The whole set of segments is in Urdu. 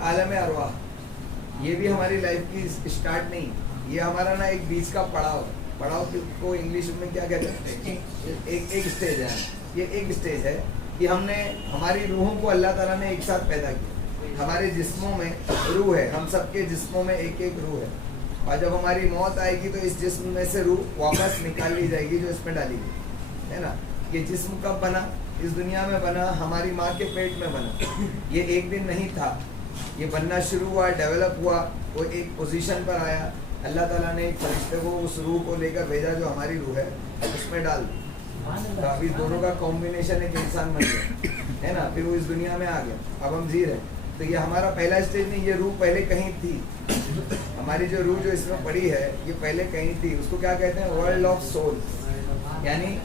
عالم ارواح. یہ بھی ہماری لائف کی اسٹارٹ نہیں, یہ ہمارا نا ایک بیچ کا پڑاؤ ہے. پڑاؤ کو انگلش میں کیا کہتے ہیں, ایک اسٹیج ہے. یہ ایک اسٹیج ہے کہ ہم نے ہماری روحوں کو اللہ تعالیٰ نے ایک ساتھ پیدا کیا. ہمارے جسموں میں روح ہے, ہم سب کے جسموں میں ایک ایک روح ہے, اور جب ہماری موت آئے گی تو اس جسم میں سے روح واپس نکال لی جائے گی جو اس میں ڈالی گئی ہے نا. یہ جسم کب بنا, اس دنیا میں بنا, ہماری ماں کے پیٹ میں بنا. یہ ایک دن نہیں تھا, یہ بننا شروع ہوا, ڈیولپ ہوا, وہ ایک پوزیشن پر آیا. اللہ تعالیٰ نے ایک فرشتے کو اس روح کو لے کر بھیجا جو ہماری روح ہے, اس میں ڈال دی. تو ابھی دونوں کا کمبینیشن ایک انسان بن گیا ہے نا. پھر وہ اس دنیا میں آ گیا, اب ہم جی رہے ہیں. تو یہ ہمارا پہلا اسٹیج نہیں, یہ روح پہلے کہیں تھی. ہماری جو روح جو اس میں پڑی ہے یہ پہلے کہیں تھی. اس کو کیا کہتے ہیں, ورلڈ آف سول, یعنی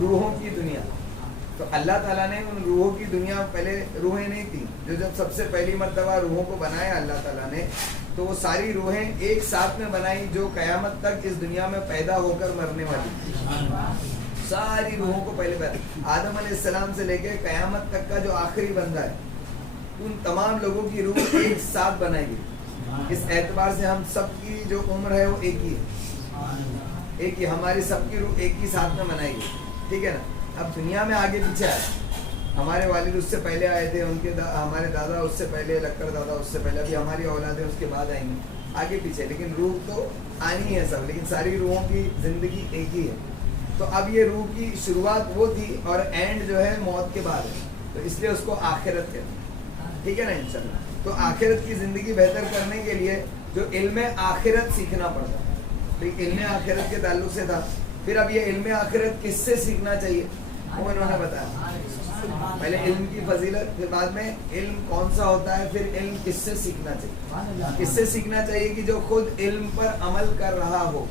روحوں کی دنیا. تو اللہ تعالیٰ نے ان روحوں کی دنیا, پہلے روحیں نہیں تھیں, جو جب سب سے پہلی مرتبہ روحوں کو بنایا اللہ تعالیٰ نے, تو وہ ساری روحیں ایک ساتھ میں بنائی جو قیامت تک اس دنیا میں پیدا ہو کر مرنے والی. ساری روحوں کو پہلے پیدا, آدم علیہ السلام سے لے کے قیامت تک کا جو آخری بندہ ہے, ان تمام لوگوں کی روح ایک ساتھ بنائی گئی. اس اعتبار سے ہم سب کی جو عمر ہے وہ ایک ہی ہے, ایک ہی. ہماری سب کی روح ایک ہی ساتھ میں بنائی گئی, ٹھیک ہے نا. اب دنیا میں آگے پیچھے آئے, ہمارے والد اس سے پہلے آئے تھے, ان کے ہمارے دادا اس سے پہلے, لکڑ دادا اس سے پہلے, ابھی ہماری اولادیں اس کے بعد آئیں گی, آگے پیچھے. لیکن روح تو آنی ہے سب, لیکن ساری روحوں کی زندگی ایک ہی ہے. تو اب یہ روح کی شروعات وہ تھی اور اینڈ جو ہے موت کے بعد ہے, تو اس لیے اس کو آخرت کہتے ہیں, ٹھیک ہے نا انشاءاللہ. تو آخرت کی زندگی بہتر کرنے کے لیے جو علم آخرت سیکھنا پڑتا ہے, تو علم آخرت کے تعلق سے تھا. پھر اب یہ علم آخرت کس سے سیکھنا چاہیے وہ انہوں نے بتایا. پہلے علم کی فضیلت, پھر بعد میں علم کون سا ہوتا ہے, پھر علم کس سے سیکھنا چاہیے. کس سے سیکھنا چاہیے کہ جو خود علم پر عمل کر رہا ہو.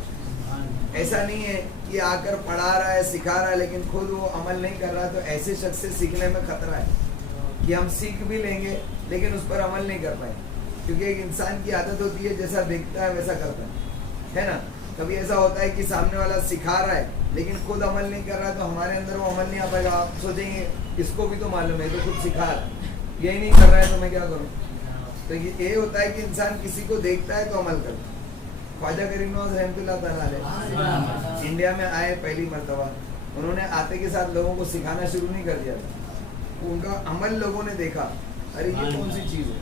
ایسا نہیں ہے کہ آ کر پڑھا رہا ہے, سکھا رہا ہے, لیکن خود وہ عمل نہیں کر رہا. تو ایسے شخص سے سیکھنے میں خطرہ ہے کہ ہم سیکھ بھی لیں گے لیکن اس پر عمل نہیں کر پائیں, کیونکہ ایک انسان کی عادت ہوتی ہے جیسا دیکھتا ہے ویسا کرتا ہے نا. کبھی ایسا ہوتا ہے کہ سامنے والا سکھا رہا ہے لیکن خود عمل نہیں کر رہا, تو ہمارے اندر وہ عمل نہیں آ پائے گا. آپ سوچیں گے اس کو بھی تو معلوم ہے, تو خود سکھا رہا ہے, یہی نہیں کر رہا ہے تو میں کیا کروں. تو یہ ہوتا ہے کہ انسان کسی کو دیکھتا ہے تو عمل کرتا ہے. خواجہ کریم نواز رحمۃ اللہ تعالیٰ علیہ انڈیا میں آئے پہلی مرتبہ, انہوں نے آتے کے ساتھ لوگوں کو سکھانا شروع نہیں کر دیا تھا. ان کا عمل لوگوں نے دیکھا, ارے یہ کون سی چیز ہے.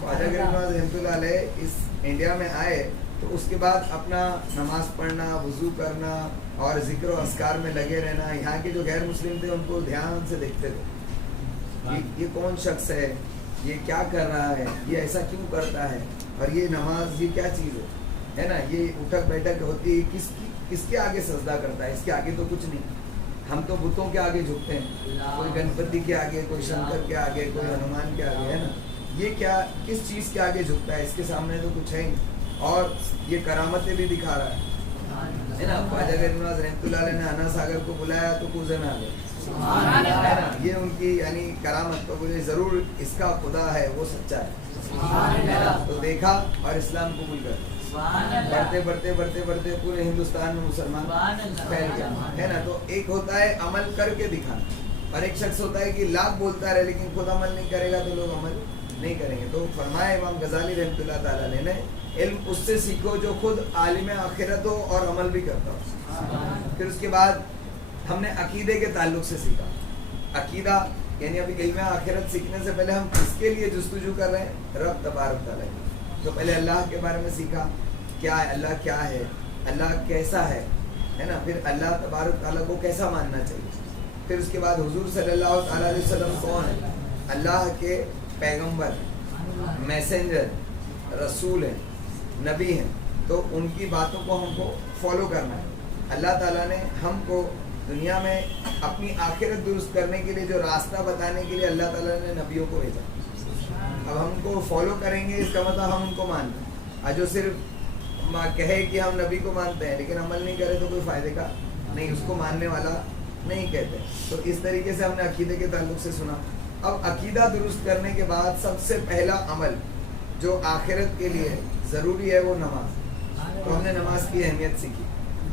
خواجہ کریم نواز رحمۃ اللہ علیہ اس انڈیا میں آئے تو اس کے بعد اپنا نماز پڑھنا, وضو کرنا اور ذکر و اذکار میں لگے رہنا. یہاں کے جو غیر مسلم تھے ان کو دھیان سے دیکھتے تھے, یہ کون شخص ہے, یہ کیا کر رہا ہے, یہ ایسا کیوں کرتا ہے, اور یہ نماز یہ کیا چیز ہے نا. یہ اٹھک بیٹھک ہوتی ہے, کس کے آگے سجدہ کرتا ہے, اس کے آگے تو کچھ نہیں. ہم تو بتوں کے آگے جھکتے ہیں, کوئی گنپتی کے آگے, کوئی شنکر کے آگے, کوئی ہنومان کے آگے, ہے نا. یہ کیا کس چیز کے آگے جھکتا ہے, اس کے سامنے تو کچھ ہے ہی. اور یہ کرامتیں بھی دکھا رہا ہے نا. خواجہ کریم نواز رحمۃ اللہ علیہ نے انا ساگر کو بلایا تو کوزے میں آ گئے, ہے نا. یہ ان کی یعنی کرامت, تو بولے ضرور اس کا خدا ہے وہ سچا ہے, تو دیکھا اور اسلام قبول کر. بڑھتے بڑھتے بڑھتے بڑھتے پورے ہندوستان میں مسلمان پھیل گیا, ہے نا. تو ایک ہوتا ہے عمل کر کے دکھانا, اور ایک شخص ہوتا ہے کہ لاکھ بولتا رہے لیکن خود عمل نہیں کرے گا تو لوگ عمل نہیں کریں گے. تو فرمایا امام غزالی رحمۃ اللہ تعالیٰ علیہ نے, علم اس سے سیکھو جو خود عالم آخرت ہو اور عمل بھی کرتا ہو. پھر اس کے بعد ہم نے عقیدے کے تعلق سے سیکھا. عقیدہ یعنی ابھی علم آخرت سیکھنے سے پہلے ہم کس کے لیے جستجو کر رہے ہیں, رب تبارک تعالیٰ. تو پہلے اللہ کے بارے میں سیکھا, کیا ہے اللہ, کیا ہے اللہ, کیسا ہے نا. پھر اللہ تبارک تعالیٰ کو کیسا ماننا چاہیے. پھر اس کے بعد حضور صلی اللہ تعالیٰ علیہ وسلم کون ہے, اللہ کے پیغمبر, میسنجر, رسول ہیں, نبی ہیں. تو ان کی باتوں کو ہم کو فالو کرنا ہے. اللہ تعالیٰ نے ہم کو دنیا میں اپنی آخرت درست کرنے کے لیے جو راستہ بتانے کے لیے اللہ تعالیٰ نے نبیوں کو بھیجا. اب ہم کو فالو کریں گے اس کا مطلب ہم ان کو مانتے ہیں. جو صرف کہے کہ ہم نبی کو مانتے ہیں لیکن عمل نہیں کرے تو کوئی فائدے کا نہیں, اس کو ماننے والا نہیں کہتے. تو اس طریقے سے ہم نے عقیدے کے تعلق سے سنا. اب عقیدہ درست کرنے کے بعد سب سے پہلا عمل جو آخرت کے لیے ضروری ہے وہ نماز. تو ہم نے نماز کی اہمیت سیکھی.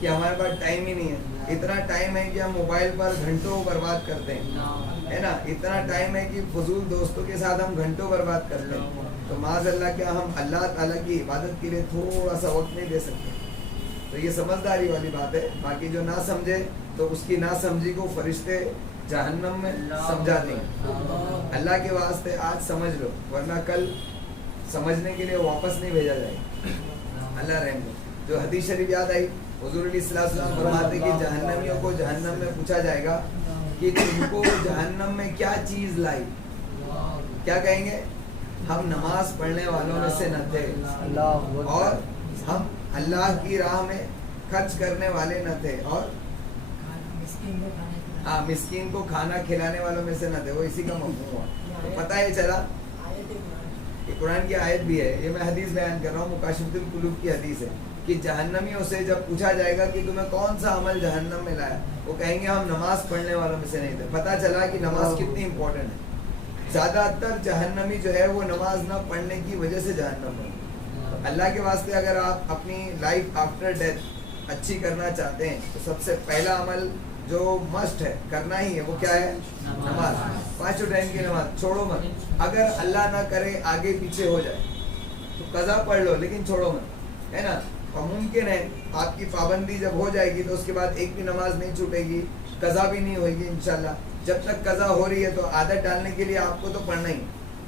کہ ہمارے پاس ٹائم ہی نہیں ہے. اتنا ٹائم ہے کہ ہم موبائل پر گھنٹوں برباد کرتے ہیں, ہے نا. اتنا ٹائم ہے کہ فضول دوستوں کے ساتھ ہم گھنٹوں برباد کرتے ہیں. تو معاذ اللہ کیا ہم اللہ تعالیٰ کی عبادت کے لیے تھوڑا سا وقت نہیں دے سکتے؟ تو یہ سمجھداری والی بات ہے. باقی جو نہ سمجھے تو اس کی نہ سمجھی کو فرشتے جہنم میں سمجھا دیں. اللہ کے واسطے آج سمجھ لو, ورنہ کل سمجھنے کے لیے واپس نہیں بھیجا جائے گا. اللہ رحم کرے. جو حدیث شریف یاد آئی, حضور علیہ السلام فرماتے کہ جہنمیوں کو جہنم میں پوچھا جائے گا کہ تم کو جہنم میں کیا چیز لائی. کیا کہیں گے؟ ہم نماز پڑھنے والوں میں سے نہ تھے, اور ہم اللہ کی راہ میں خرچ کرنے والے نہ تھے, اور مسکین کو کھانا کھلانے والوں میں سے نہ تھے. وہ اسی کا مفہوم ہوا. تو پتہ یہ چلا کہ قرآن کی آیت بھی ہے, یہ میں حدیث بیان کر رہا ہوں, مکاشفۃ القلوب کی حدیث ہے, کہ جہنمیوں سے جب پوچھا جائے گا کہ تمہیں کون سا عمل جہنم میں لایا, وہ کہیں گے ہم نماز پڑھنے والوں میں سے نہیں تھے. پتہ چلا کہ نماز کتنی امپورٹنٹ ہے. زیادہ تر جہنمی جو ہے وہ نماز نہ پڑھنے کی وجہ سے جہنم میں. اللہ کے واسطے اگر آپ اپنی لائف آفٹر ڈیتھ اچھی کرنا چاہتے ہیں تو سب سے پہلا عمل جو مسٹ ہے, کرنا ہی ہے, وہ کیا ہے؟ نماز. 5 ٹائم کی نماز چھوڑو مت. اگر اللہ نہ کرے آگے پیچھے ہو جائے تو قضا پڑھ لو, لیکن چھوڑو مت, ہے نا. اور ممکن ہے آپ کی پابندی جب ہو جائے گی تو اس کے بعد ایک بھی نماز نہیں چھوٹے گی, قضا بھی نہیں ہوئے گی انشاءاللہ. جب تک قضا ہو رہی ہے تو عادت ڈالنے کے لیے آپ کو تو پڑھنا ہی.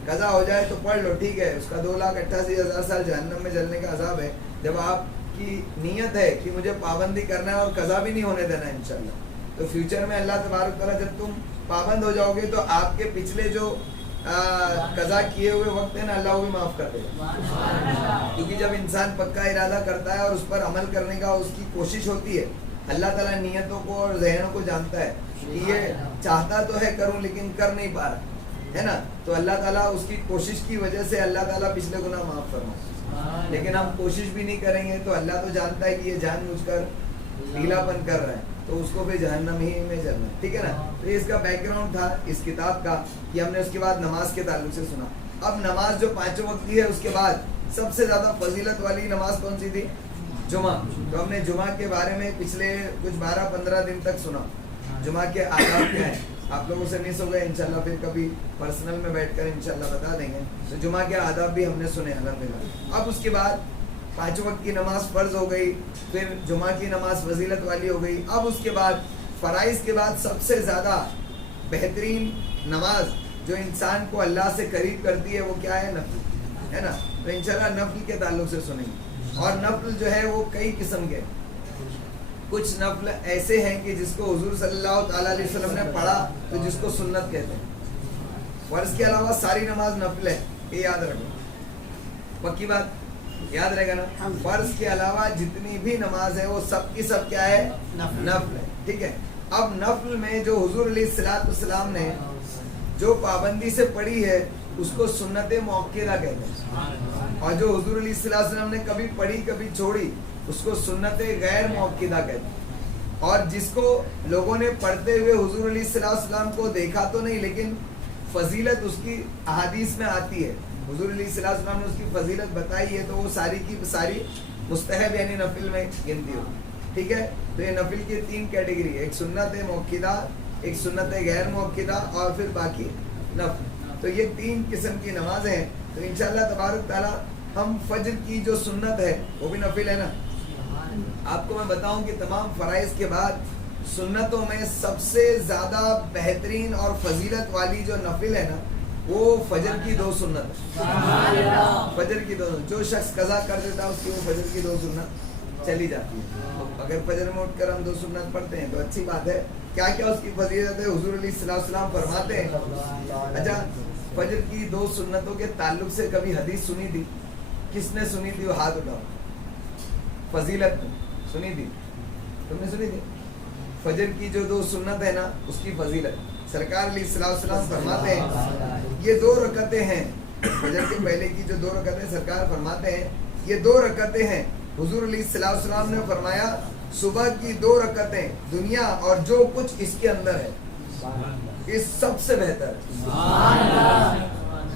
قضا ہو جائے تو پڑھ لو, ٹھیک ہے, اس کا 2,88,000 سال جہنم میں جلنے کا عذاب ہے. جب آپ کی نیت ہے کہ مجھے پابندی کرنا ہے اور قضا بھی نہیں ہونے دینا انشاءاللہ, تو فیوچر میں اللہ تبارک تعالیٰ جب تم پابند ہو جاؤ گے تو آپ کے پچھلے جو قضا کیے ہوئے وقت ہے نا, اللہ وہ بھی معاف کر دے گا. کیونکہ جب انسان پکا ارادہ کرتا ہے اور اس پر عمل کرنے کا اس کی کوشش ہوتی ہے, اللہ تعالیٰ نیتوں کو اور ذہنوں کو جانتا ہے کہ یہ چاہتا تو ہے کروں لیکن کر نہیں پا رہا, ہے نا. تو اللہ تعالیٰ اس کی کوشش کی وجہ سے اللہ تعالیٰ پچھلے گناہ معاف فرمائے. لیکن ہم کوشش بھی نہیں کریں گے تو اللہ تو جانتا ہے کہ یہ جان بوجھ کر ڈھیلا پن کر رہا ہے, تو اس کو پھر جہنم ہی میں جلنا, ٹھیک ہے نا. تو یہ اس کا بیک گراؤنڈ تھا اس کتاب کا, کہ ہم نے اس کے بعد نماز کے تعلق سے سنا. اب نماز جو 5 وقت کی ہے, اس کے بعد سب سے زیادہ فضیلت والی نماز کون سی تھی؟ جمعہ. تو ہم نے جمعہ کے بارے میں پچھلے کچھ 12-15 دن تک سنا. جمعہ کے آداب کیا ہیں, آپ لوگوں سے مس ہو گئے, انشاءاللہ پھر کبھی پرسنل میں بیٹھ کر انشاءاللہ بتا دیں گے. تو جمعہ کے آداب بھی ہم نے سنے الحمدللہ. اب اس کے بعد 5 وقت کی نماز فرض ہو گئی, پھر جمعہ کی نماز فضیلت والی ہو گئی. اب اس کے بعد فرائض کے بعد سب سے زیادہ بہترین نماز جو انسان کو اللہ سے قریب کرتی ہے وہ کیا ہے؟ نفل, ہے نا. تو انشاءاللہ نفل کے تعلق سے سنیں گے. اور نفل جو ہے وہ کئی قسم کے, کچھ نفل ایسے ہیں کہ جس کو حضور صلی اللہ تعالیٰ علیہ وسلم نے پڑھا تو جس کو سنت کہتے ہیں. فرض کے علاوہ ساری نماز نفل ہے, یہ یاد رکھو, پکی بات یاد رہے گا نا. فرض کے علاوہ جتنی بھی نماز ہے وہ سب کی سب کیا ہے؟ نفل ہے, ٹھیک ہے. اب نفل میں جو حضور علیہ السلام نے جو پابندی سے پڑھی ہے اس کو سنت موقدہ کہتے ہیں, اور جو حضور علیہ السلام نے کبھی پڑھی کبھی چھوڑی اس کو سنت غیر موقدہ کہتے ہیں. اور جس کو لوگوں نے پڑھتے ہوئے حضور علیہ السلام کو دیکھا تو نہیں, لیکن فضیلت اس کی احادیث میں آتی ہے, حضور علیہ السلام نے اس کی فضیلت بتائی ہے, تو وہ ساری کی ساری مستحب یعنی نفل میں گنتی ہو, ٹھیک ہے. تو یہ نفل کی 3 کیٹیگری ہے, ایک سنت موقدہ, ایک سنت غیر موقدہ, اور پھر باقی نفل. تو یہ 3 قسم کی نمازیں ہیں. تو انشاءاللہ تبارک تعالیٰ ہم فجر کی جو سنت ہے وہ بھی نفل ہے نا. آپ کو میں بتاؤں کہ تمام فرائض کے بعد سنتوں میں سب سے زیادہ بہترین اور فضیلت والی جو نفل ہے نا وہ فجر کی 2 سنت. فجر کی 2, جو شخص قضا کر دیتا ہے اس کی وہ فجر کی 2 سنت چلی جاتی ہے. اگر فجر میں اٹھ کر ہم 2 سنت پڑھتے ہیں تو اچھی بات ہے. کیا کیا اس کی فضیلت ہے حضور علیہ السلام فرماتے ہیں. اچھا, فجر کی 2 سنتوں کے تعلق سے کبھی حدیث سنی تھی؟ کس نے سنی تھی وہ ہاتھ اٹھاؤ. فضیلت سنی تھی, تم نے سنی تھی؟ فجر کی جو 2 سنت ہے نا اس کی فضیلت, سرکار علیہ السلام فرماتے ہیں یہ 2 رکعتیں ہیں. فجر کے پہلے کی جو 2 رکعتیں سرکار فرماتے ہیں یہ 2 رکعتیں ہیں. حضور علیہ السلام نے فرمایا صبح کی 2 رکعتیں دنیا اور جو کچھ اس کے اندر ہے یہ سب سے بہتر ہے.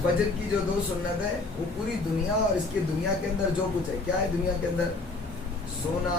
فجر کی جو 2 سنت ہے وہ پوری دنیا اور اس کی دنیا کے اندر جو کچھ ہے, کیا ہے دنیا کے اندر؟ سونا,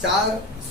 4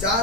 4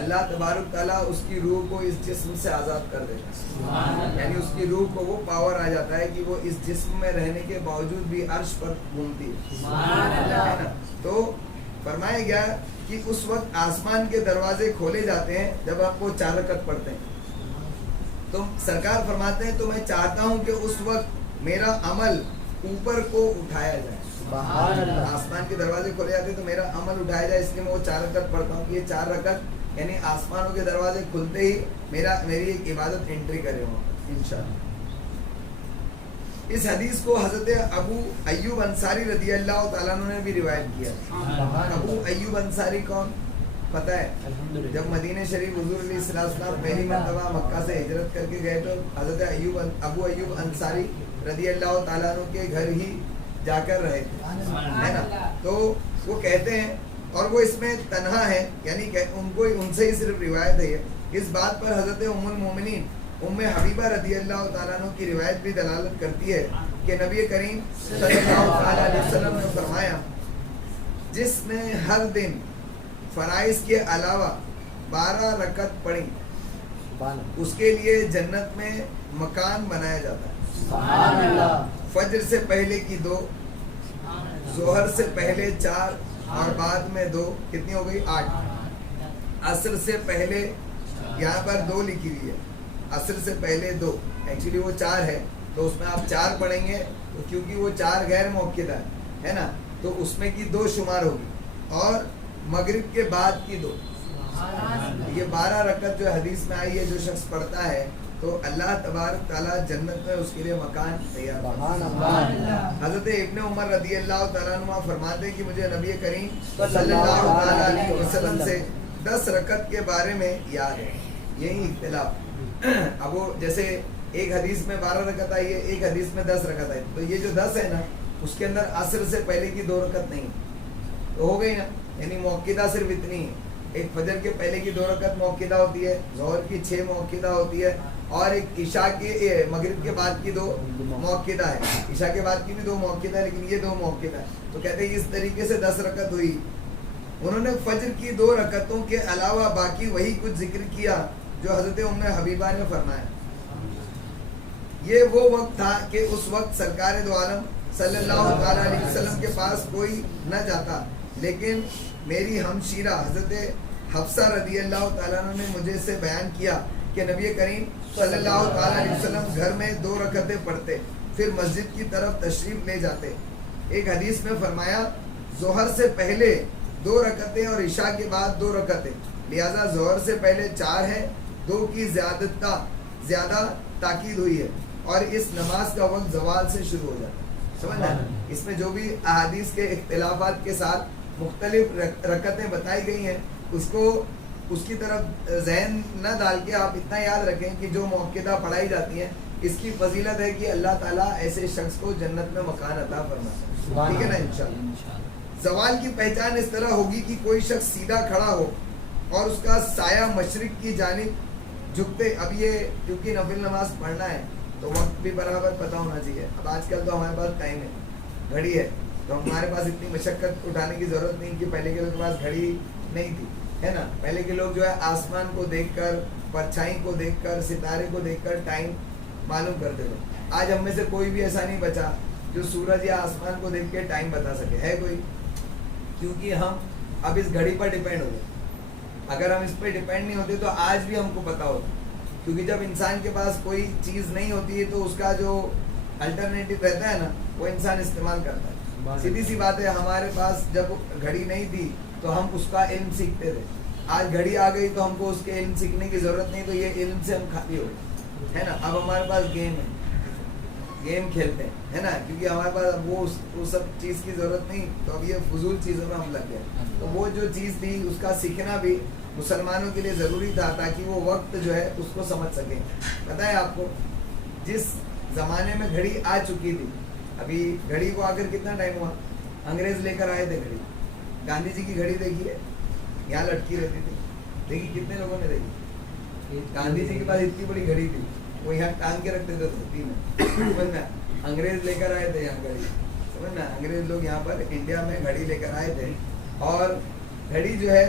اللہ تبارک تعالیٰ اس کی روح کو اس جسم سے آزاد کر دیتا ہے، یعنی اس کی روح کو وہ پاور آ جاتا ہے کہ وہ اس جسم میں رہنے کے باوجود بھی عرش پر گھومتی ہے نا. تو فرمایا گیا کہ اس وقت آسمان کے دروازے کھولے جاتے ہیں جب آپ وہ 4 رکعت پڑھتے ہیں. تو سرکار فرماتے ہیں تو میں چاہتا ہوں کہ اس وقت میرا عمل اوپر کو اٹھایا جائے. آسمان کے دروازے کھولے جاتے ہیں تو میرا عمل اٹھایا جائے، اس لیے میں وہ 4 رکعت پڑھتا ہوں کہ یہ 4 رکعت یعنی آسمانوں کے دروازے کھلتے ہی میری ایک عبادت انٹری کرے ہوں انشاءاللہ. اس حدیث کو حضرت ابو ایوب انصاری رضی اللہ تعالیٰ عنہ نے بھی روایت کیا. ابو ایوب انصاری کون پتہ ہے؟ جب مدینہ شریف حضور علیہ السلام پہلی مرتبہ مکہ سے ہجرت کر کے گئے تو حضرت ابو ایوب انصاری رضی اللہ تعالیٰ عنہ کے گھر ہی جا کر رہے تھے، ہے نا. تو وہ کہتے ہیں اور وہ اس میں تنہا ہے، یعنی کہ ان سے ہی صرف روایت ہے. اس بات پر حضرت ام المومنین ام حبیبہ رضی اللہ تعالیٰ عنہ کی روایت بھی دلالت کرتی ہے کہ نبی کریم صلی اللہ علیہ وسلم نے فرمایا جس نے ہر دن فرائض کے علاوہ 12 رکعت پڑھی اس کے لیے جنت میں مکان بنایا جاتا ہے. سبحان اللہ. فجر سے پہلے کی 2، ظہر سے پہلے 4 اور بعد میں 2، کتنی ہو گئی 8. عصر سے پہلے یہاں پر 2 لکھی ہوئی ہے، عصر سے پہلے 2، ایکچولی وہ 4 ہے تو اس میں آپ 4 پڑھیں گے تو کیونکہ وہ 4 غیر موقعہ ہے نا تو اس میں کی 2 شمار ہوگی، اور مغرب کے بعد کی 2. یہ 12 رکعت جو حدیث میں آئی ہے جو شخص پڑھتا ہے تو اللہ تبارک تعالیٰ جنت میں اس کے لیے مکان تیار کرتا ہے. حضرت ابن عمر رضی اللہ تعالیٰ عنہ فرماتے ہیں کہ مجھے نبی کریم صلی اللہ علیہ وسلم سے 10 رکعت کے بارے میں یاد ہے. یہی اختلاف. اب وہ جیسے ایک حدیث میں 12 رکعت آئی ہے، ایک حدیث میں 10 رکعت آئی، تو یہ جو 10 ہے نا اس کے اندر عصر سے پہلے کی 2 رکعت نہیں تو ہو گئی نا، یعنی موقعہ صرف اتنی ہے. ایک فجر کے پہلے کی 2 رکعت موقعہ ہوتی ہے، ظہر کی 6 موقعہ ہوتی ہے، اور ایک عشاء کے مغرب کے بعد کی 2 موقعہ ہے. عشاء کے بعد کی بھی 2 موقعہ ہے لیکن یہ 2 موقعہ ہے. تو کہتے ہیں اس طریقے سے 10 رکعت ہوئی. انہوں نے فجر کی 2 رکعتوں کے علاوہ باقی وہی کچھ ذکر کیا جو حضرت ام حبیبہ نے فرمایا. یہ وہ وقت تھا کہ اس وقت سرکار دو عالم صلی اللہ علیہ وسلم کے پاس کوئی نہ جاتا، لیکن میری ہمشیرہ حضرت حفصہ رضی اللہ تعالیٰ عنہ نے مجھے سے بیان کیا کہ نبی کریم صلی اللہ علیہ وسلم گھر میں 2 رکعتیں پڑھتے پھر مسجد کی طرف تشریف لے جاتے. ایک حدیث میں فرمایا ظہر سے پہلے 2 رکعتیں اور عشاء کے بعد 2 رکعتیں، لہذا ظہر سے پہلے 4 ہے، 2 کی زیادہ تاکید ہوئی ہے، اور اس نماز کا وقت زوال سے شروع ہو جاتا ہے. سمجھنا؟ اس میں جو بھی احادیث کے اختلافات کے ساتھ مختلف رکعتیں بتائی گئی ہیں اس کی طرف ذہن نہ ڈال کے آپ اتنا یاد رکھیں کہ جو موقعہ پڑھائی جاتی ہیں اس کی فضیلت ہے کہ اللہ تعالیٰ ایسے شخص کو جنت میں مکان عطا فرماتا ہے. ٹھیک ہے نا انشاءاللہ. زوال کی پہچان اس طرح ہوگی کہ کوئی شخص سیدھا کھڑا ہو اور اس کا سایہ مشرق کی جانب جھکتے. اب یہ کیونکہ نفل نماز پڑھنا ہے تو وقت بھی برابر پتہ ہونا چاہیے. اب آج کل تو ہمارے پاس ٹائم ہے، گھڑی ہے، تو ہمارے پاس اتنی مشقت اٹھانے کی ضرورت نہیں کہ پہلے کے لوگوں کے پاس گھڑی نہیں تھی، ہے نا. پہلے کے لوگ جو ہے آسمان کو دیکھ کر، پرچھائی کو دیکھ کر، ستارے کو دیکھ کر ٹائم معلوم کرتے تھے. آج ہم میں سے کوئی بھی ایسا نہیں بچا جو سورج یا آسمان کو دیکھ کے ٹائم بتا سکے. ہے کوئی؟ کیونکہ ہم اب اس گھڑی پر ڈیپینڈ ہو گئے. اگر ہم اس پہ ڈیپینڈ نہیں ہوتے تو آج بھی ہم کو پتا ہوتا، کیونکہ جب انسان کے پاس کوئی چیز نہیں ہوتی ہے تو اس کا جو الٹرنیٹو رہتا ہے نا وہ انسان استعمال کرتا ہے. سیدھی سی بات ہے، ہمارے پاس جب گھڑی نہیں تھی تو ہم اس کا علم سیکھتے تھے. آج گھڑی آ گئی تو ہم کو اس کے علم سیکھنے کی ضرورت نہیں، تو یہ علم سے ہم خالی ہو گئے، ہے نا. اب ہمارے پاس گیم ہے، گیم کھیلتے ہیں، ہے نا، کیونکہ ہمارے پاس اب وہ سب چیز کی ضرورت نہیں، تو اب یہ فضول چیزوں میں ہم لگ گئے. تو وہ جو چیز تھی اس کا سیکھنا بھی مسلمانوں کے لیے ضروری تھا تاکہ وہ وقت جو ہے اس کو سمجھ سکیں. پتہ ہے آپ کو جس زمانے میں گھڑی آ چکی تھی، ابھی گھڑی کو آ کر کتنا ٹائم ہوا؟ انگریز لے کر آئے تھے گھڑی. گاندھی جی کی گھڑی دیکھیے یہاں لٹکی رہتی تھی، دیکھی کتنے لوگوں نے دیکھی؟ گاندھی جی کے پاس اتنی بڑی گھڑی تھی، وہ یہاں ٹانگ کے رکھتے تھے دھوتی میں. سمجھنا؟ انگریز لے کر آئے تھے یہاں گھڑی. سمجھنا؟ انگریز لوگ یہاں پر انڈیا میں گھڑی لے کر آئے تھے، اور گھڑی جو ہے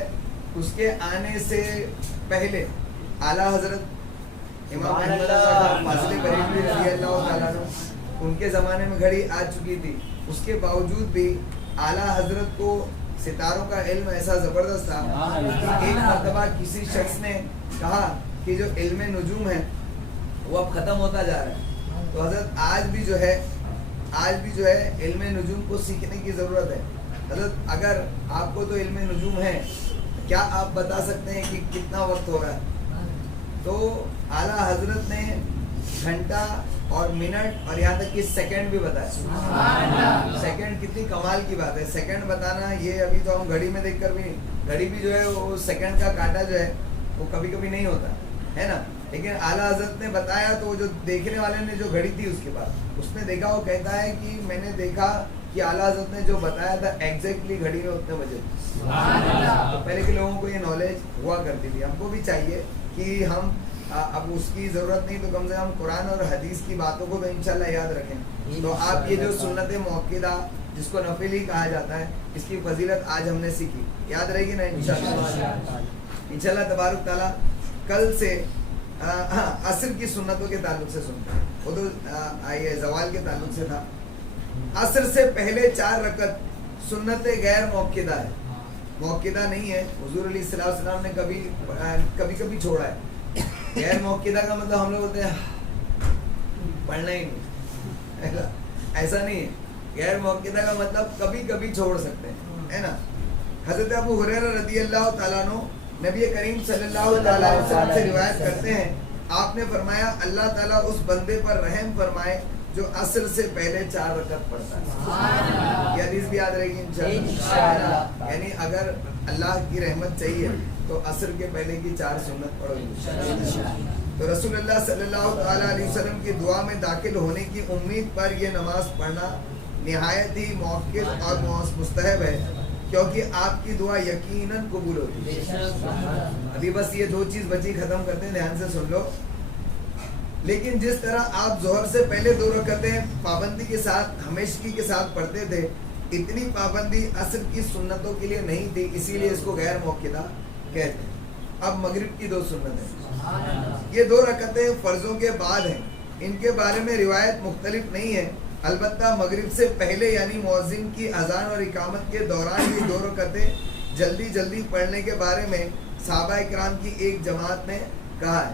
اس کے آنے سے پہلے اعلیٰ حضرت امام احمد فاضل بریلوی رضی اللہ تعالیٰ عنہ ان کے زمانے میں گھڑی آ چکی تھی، اس کے باوجود بھی اعلیٰ حضرت کو ستاروں کا علم ایسا زبردست تھا کہ ایک مرتبہ کسی شخص نے کہا کہ جو علم نجوم ہے وہ اب ختم ہوتا جا رہا ہے، تو حضرت آج بھی جو ہے علم نجوم کو سیکھنے کی ضرورت ہے۔ حضرت اگر آپ کو تو علم نجوم ہے، کیا آپ بتا سکتے ہیں کہ کتنا وقت ہو رہا ہے؟ تو اعلیٰ حضرت نے گھنٹہ اور منٹ اور یہاں تک کہ سیکنڈ بھی بتایا۔ سیکنڈ کتنی کمال کی بات ہے، سیکنڈ بتانا یہ ابھی تو ہم گھڑی میں دیکھ کر بھی نہیں، گھڑی بھی جو ہے وہ سیکنڈ کا کانٹا جو ہے وہ کبھی کبھی نہیں ہوتا ہے نا، لیکن اعلیٰ حضرت نے بتایا تو وہ جو دیکھنے والے نے جو گھڑی تھی اس کے بعد اس نے دیکھا، وہ کہتا ہے کہ میں نے دیکھا کہ اعلیٰ حضرت نے جو بتایا تھا ایگزیکٹلی گھڑی میں اتنے بجے۔ تو پہلے کے لوگوں کو یہ نالج ہوا کرتی تھی، ہم کو بھی چاہیے کہ ہم اب اس کی ضرورت نہیں تو کم سے کم قرآن اور حدیث کی باتوں کو تو انشاءاللہ یاد رکھیں۔ تو آپ یہ جو سنت موقدہ جس کو نفل ہی کہا جاتا ہے، اس کی فضیلت آج ہم نے سیکھی، یاد رہے گی نا انشاءاللہ تبارک تعالیٰ۔ کل سے عصر کی سنتوں کے تعلق سے سنتے ہیں، وہ تو یہ زوال کے تعلق سے تھا۔ عصر سے پہلے 4 رکعت سنت غیر موقدہ ہے، موقدہ نہیں ہے، حضور علیہ السلام نے کبھی کبھی چھوڑا ہے۔ غیر موقدہ کا مطلب ہم لوگ ہوتے ہیں پڑھنا ہی نہیں، ایسا نہیں ہے۔ غیر موقدہ کا مطلب کبھی کبھی چھوڑ سکتے ہیں، ہے نا۔ حضرت ابو ہریرہ رضی اللہ تعالیٰ عنہ نبی کریم صلی اللہ تعالیٰ علیہ وسلم سے روایت کرتے ہیں، آپ نے فرمایا اللہ تعالیٰ اس بندے پر رحم فرمائے جو عصر سے پہلے 4 رکعت پڑھتا ہے۔ یہ حدیث بھی یاد رہے گی انشاءاللہ۔ یعنی اگر اللہ کی رحمت چاہیے تو عصر کے پہلے کی 4 سنت پڑھو انشاءاللہ۔ تو رسول اللہ صلی اللہ تعالیٰ علیہ وسلم کی دعا میں داخل ہونے کی امید پر یہ نماز پڑھنا نہایت ہی موقر اور مستحب ہے، کیونکہ آپ کی دعا یقیناً قبول ہوتی ہے۔ ابھی بس یہ 2 چیز بچی، ختم کرتے ہیں، دھیان سے سن لو۔ لیکن جس طرح آپ ظہر سے پہلے 2 رکعتیں پابندی کے ساتھ ہمیشگی کے ساتھ پڑھتے تھے، اتنی پابندی عصر کی سنتوں کے لیے نہیں تھی، اسی لیے اس کو غیر موقدہ کہتے ہیں۔ اب مغرب کی 2 سنتیں، یہ 2 رکعتیں فرضوں کے بعد ہیں، ان کے بارے میں روایت مختلف نہیں ہے، البتہ مغرب سے پہلے یعنی مؤذن کی اذان اور اقامت کے دوران یہ 2 رکعتیں جلدی پڑھنے کے بارے میں صحابہ کرام کی ایک جماعت نے کہا ہے،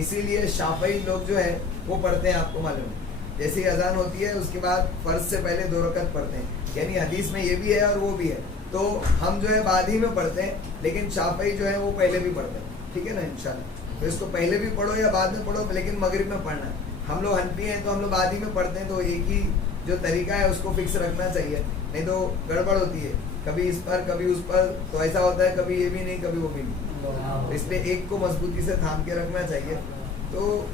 اسی لیے شافعی لوگ جو ہے وہ پڑھتے ہیں، آپ کو معلوم ہے، جیسے ہی اذان ہوتی ہے اس کے بعد فرض سے پہلے 2 رکعت پڑھتے ہیں، یعنی حدیث میں یہ بھی ہے اور وہ بھی ہے، تو ہم جو ہے بعد ہی میں پڑھتے ہیں، لیکن شافعی جو ہے وہ پہلے بھی پڑھتے ہیں، ٹھیک ہے نا انشاءاللہ۔ تو اس کو پہلے بھی پڑھو یا بعد میں پڑھو، لیکن مغرب میں پڑھنا ہے۔ ہم لوگ حنفی ہیں تو ہم لوگ بعد ہی میں پڑھتے ہیں، تو ایک ہی جو طریقہ ہے اس کو فکس رکھنا چاہیے، نہیں تو گڑبڑ ہوتی ہے، کبھی اس پر کبھی اس پر، تو ایسا ہوتا ہے کبھی یہ بھی نہیں کبھی وہ بھی نہیں، اس لیے ایک کو مضبوطی سے تھام کے رکھنا چاہیے۔ تو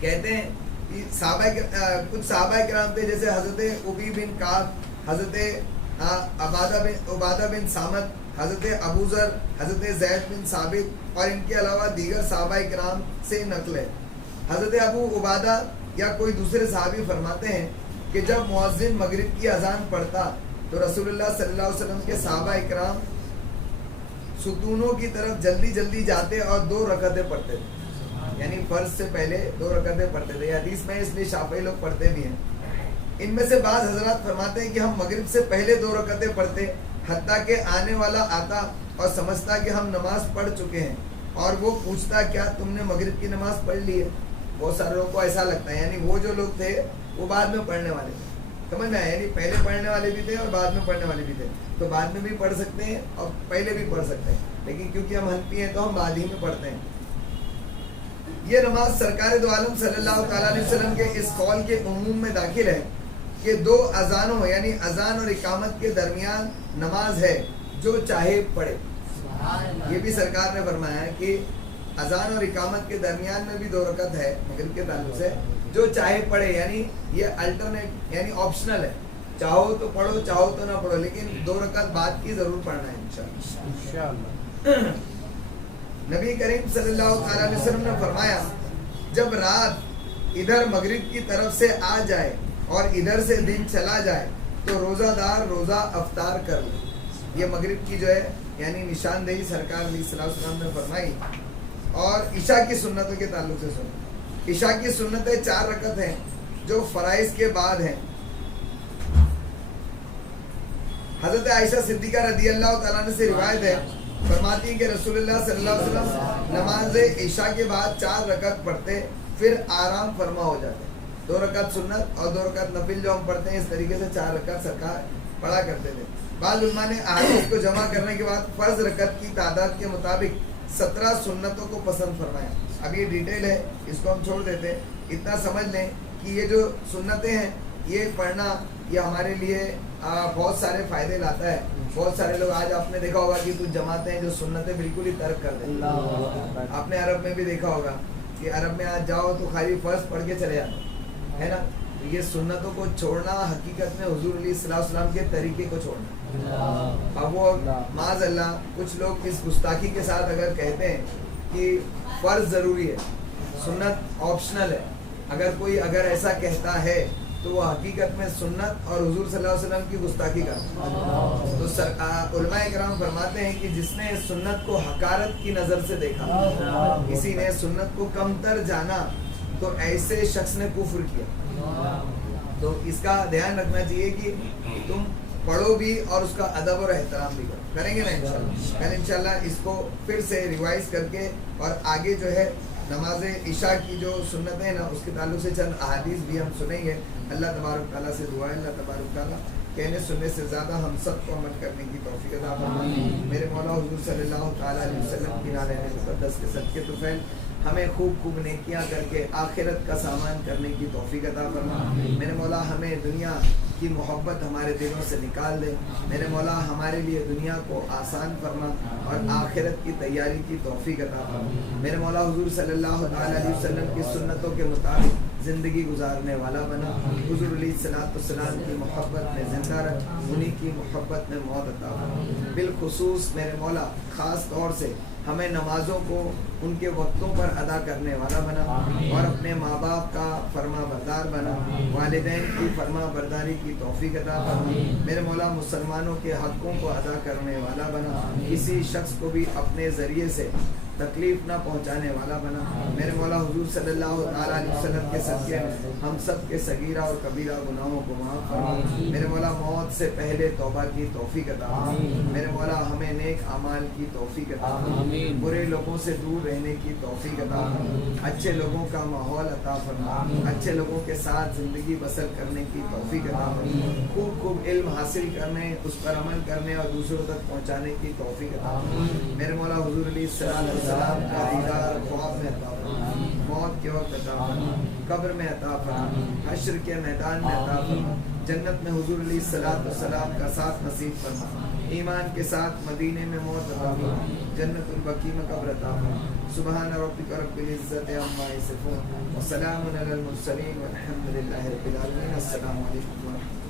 کہتے ہیں کہ کچھ صحابہ کرام تھے جیسے حضرت ابی بن کعب، حضرت عبادہ بن سامت، حضرت ابو ذر، حضرت زید بن ثابت اور ان کے علاوہ دیگر صحابہ کرام سے نقل ہے۔ حضرت ابو عبادہ یا کوئی دوسرے صحابی فرماتے ہیں کہ جب مؤذن مغرب کی اذان پڑھتا تو رسول اللہ صلی اللہ علیہ وسلم کے صحابہ اکرام ستونوں کی طرف جلدی جاتے اور 2 رکعتیں پڑھتے تھے، یعنی فرض سے پہلے 2 رکعتیں پڑھتے تھے۔ یہ حدیث میں اس لیے شافعی لوگ پڑھتے بھی ہیں۔ ان میں سے بعض حضرات فرماتے ہیں کہ ہم مغرب سے پہلے 2 رکعتیں پڑھتے، حتیٰ کہ آنے والا آتا اور سمجھتا کہ ہم نماز پڑھ چکے ہیں، اور وہ پوچھتا کیا تم نے مغرب کی نماز پڑھ لی ہے؟ بہت سارے لوگوں کو ایسا لگتا ہے، یعنی وہ جو لوگ تھے وہ بعد میں پڑھنے والے تھے، سمجھ میں آیا، یعنی پہلے پڑھنے والے بھی تھے اور بعد میں پڑھنے والے بھی تھے، تو بعد میں بھی پڑھ سکتے ہیں اور پہلے بھی پڑھ سکتے ہیں، لیکن کیونکہ ہم حنفی ہیں تو ہم بعد ہی میں پڑھتے ہیں۔ یہ نماز سرکار دو عالم صلی اللہ تعالیٰ علیہ وسلم کے اس قول کے عموم میں داخل ہے کہ 2 اذانوں یعنی اذان اور اقامت کے درمیان نماز ہے، جو چاہے پڑھے۔ یہ بھی سرکار نے فرمایا ہے کہ اذان اور اقامت کے درمیان میں بھی 2 رکعت ہے مغرب کے تعلق سے، جو چاہے پڑھے، یعنی یہ الٹرنیٹ یعنی آپشنل ہے، چاہو تو پڑھو چاہو تو نہ پڑھو، لیکن 2 رکعت بعد کی ضرور پڑھنا ہے انشاءاللہ۔ نبی کریم صلی اللہ تعالیٰ علیہ وسلم نے فرمایا جب رات ادھر مغرب کی طرف سے آ جائے اور ادھر سے دن چلا جائے تو روزہ دار روزہ افطار کر لے، یہ مغرب کی جو ہے یعنی نشاندہی سرکار علیہ السلام نے فرمائی. اور عشاء کی سنتوں کے تعلق سے سنو. عشاء کی سنتیں 4 رکعت ہیں جو فرائض کے بعد ہیں. حضرت عائشہ صدیقہ رضی اللہ تعالیٰ عنہ سے روایت ہے، فرماتی ہیں کہ رسول اللہ صلی اللہ علیہ وسلم نماز عشاء کے بعد 4 رکعت پڑھتے پھر آرام فرما ہو جاتے. 2 رکعت سنت اور 2 رکعت نفل جو ہم پڑھتے ہیں اس طریقے سے 4 رکعت سرکار پڑھا کرتے تھے. بعض علماء نے احادیث کو جمع کرنے کے بعد فرض رکعت کی تعداد کے مطابق 17 سنتوں کو پسند فرمایا. اب یہ ڈیٹیل ہے، اس کو ہم چھوڑ دیتے ہیں. اتنا سمجھ لیں کہ یہ جو سنتیں ہیں یہ پڑھنا یہ ہمارے لیے بہت سارے فائدے لاتا ہے. بہت سارے لوگ آج آپ نے دیکھا ہوگا کہ کچھ جماعتیں ہیں جو سنتیں بالکل ہی ترک کر دیں. آپ نے عرب میں بھی دیکھا ہوگا کہ عرب میں آج جاؤ تو خالی فرض پڑھ کے چلے جاتے ہے نا. یہ سنتوں کو چھوڑنا حقیقت میں حضور علیہ السلام کے طریقے کو چھوڑنا. اب وہ معاذ اللہ کچھ لوگ اس گستاخی کے ساتھ اگر کہتے ہیں کہ فرض ضروری ہے سنت آپشنل ہے، اگر ایسا کہتا ہے تو وہ حقیقت میں سنت اور حضور صلی اللہ علیہ وسلم کی گستاخی کرتا ہے. تو علماء کرام فرماتے ہیں کہ جس نے سنت کو حقارت کی نظر سے دیکھا، کسی نے سنت کو کمتر جانا، تو ایسے شخص نے کفر کیا. تو اس کا دھیان رکھنا چاہیے کہ تم پڑھو بھی اور اس کا ادب اور احترام بھی کریں گے نا انشاءاللہ. کل انشاءاللہ اس کو پھر سے ریوائز کر کے اور آگے جو ہے نماز عشاء کی جو سنتیں ہیں نا اس کے تعلق سے چند احادیث بھی ہم سنیں گے. اللہ تبارک تعالیٰ سے دعا ہے اللہ تبارک تعالیٰ کہنے سننے سے زیادہ ہم سب کو عمل کرنے کی توفیق عطا فرمائے. میرے مولا حضور صلی اللہ تعالیٰ علیہ وسلم کی نالے مقدس کے صدقے طفیل ہمیں خوب نیکیاں کر کے آخرت کا سامان کرنے کی توفیق عطا فرما. میرے مولا ہمیں دنیا کی محبت ہمارے دلوں سے نکال دے. میرے مولا ہمارے لیے دنیا کو آسان فرما اور آخرت کی تیاری کی توفیق عطا فرما. میرے مولا حضور صلی اللہ تعالیٰ علیہ وسلم کی سنتوں کے مطابق زندگی گزارنے والا بنا. حضور علیہ السلام کی محبت میں زندہ رکھ، انہی کی محبت میں موت عطا فرما. بالخصوص میرے مولا خاص طور سے ہمیں نمازوں کو ان کے وقتوں پر ادا کرنے والا بنا اور اپنے ماں باپ کا فرما بردار بنا. والدین کی فرما برداری کی توفیق عطا فرما. میرے مولا مسلمانوں کے حقوں کو ادا کرنے والا بنا. کسی شخص کو بھی اپنے ذریعے سے تکلیف نہ پہنچانے والا بنا. میرے مولا حضور صلی اللہ تعالیٰ علیہ وسلم کے صدقے میں ہم سب کے صغیرہ اور کبیرہ گناہوں کو معاف فرما. میرے مولا موت سے پہلے توبہ کی توفیق عطا فرما. میرے مولا ہمیں نیک اعمال کی توفیق عطا فرما. برے لوگوں سے دور رہنے کی توفیق عطا فرما. اچھے لوگوں کا ماحول عطا فرما. اچھے لوگوں کے ساتھ زندگی بسر کرنے کی توفیق عطا فرما. خوب علم حاصل کرنے، اس پر عمل کرنے اور دوسروں تک پہنچانے کی توفیق عطا فرما. میرے مولا حضور علیہ السلام کا دیدار خواب میں عطا فرما. موت کے وقت عطا فرما. قبر میں عطا فرما. حشر کے میدان میں عطا فرما. جنت میں حضور علیہ السلام کا ساتھ نصیب فرما. ایمان کے ساتھ مدینے میں موت عطا فرما. جنت البقیع میں قبر عطا فرما. سبحان ربک رب العزت عما یصفون وسلام علی المرسلین والحمد للہ رب العالمین. السلام علیکم ورحمۃ اللہ.